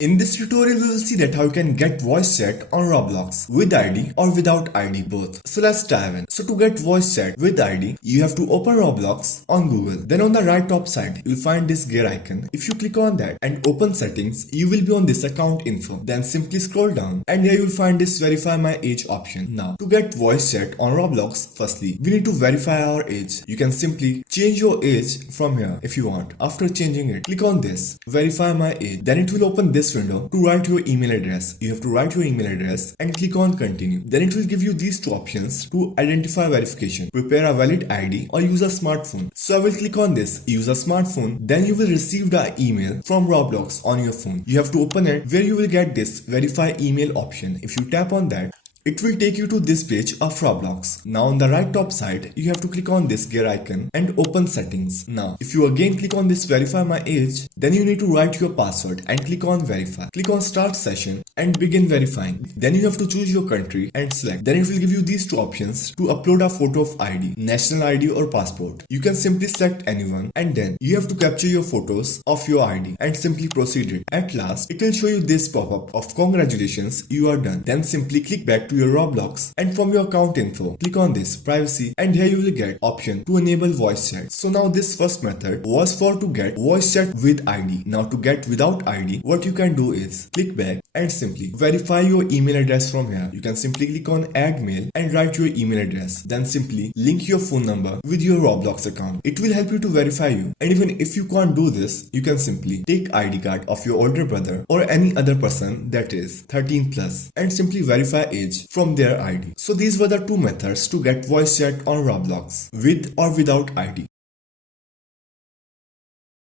In this tutorial, we will see that how you can get voice chat on Roblox with ID or without ID both. So let's dive in. So to get voice chat with ID, you have to open Roblox on Google. Then on the right top side, you'll find this gear icon. If you click on that and open settings, you will be on this account info. Then simply scroll down and here you'll find this verify my age option. Now to get voice chat on Roblox, firstly, we need to verify our age. You can simply change your age from here if you want. After changing it, click on this, verify my age. Then it will open this window to write your email address. You have to write your email address and click on continue. Then it will give you these two options to identify verification. Prepare a valid ID or use a smartphone. So I will click on this, use a smartphone. Then you will receive the email from Roblox on your phone. You have to open it where you will get this verify email option. If you tap on that, it will take you to this page of Roblox. Now on the right top side, you have to click on this gear icon and open settings. Now, if you again click on this verify my age, then you need to write your password and click on verify. Click on start session and begin verifying. Then you have to choose your country and select. Then it will give you these two options to upload a photo of ID, national ID or passport. You can simply select anyone and then you have to capture your photos of your ID and simply proceed it. At last, it will show you this pop-up of congratulations, you are done. Then simply click back to your Roblox and from your account info, click on this privacy and here you will get option to enable voice chat. So now this first method was for to get voice chat with ID. Now to get without ID, what you can do is click back and simply verify your email address from here. You can simply click on add mail and write your email address. Then simply link your phone number with your Roblox account. It will help you to verify you. And even if you can't do this, you can simply take ID card of your older brother or any other person that is 13 plus and simply verify age from their ID. So these were the two methods to get voice chat on Roblox with or without ID.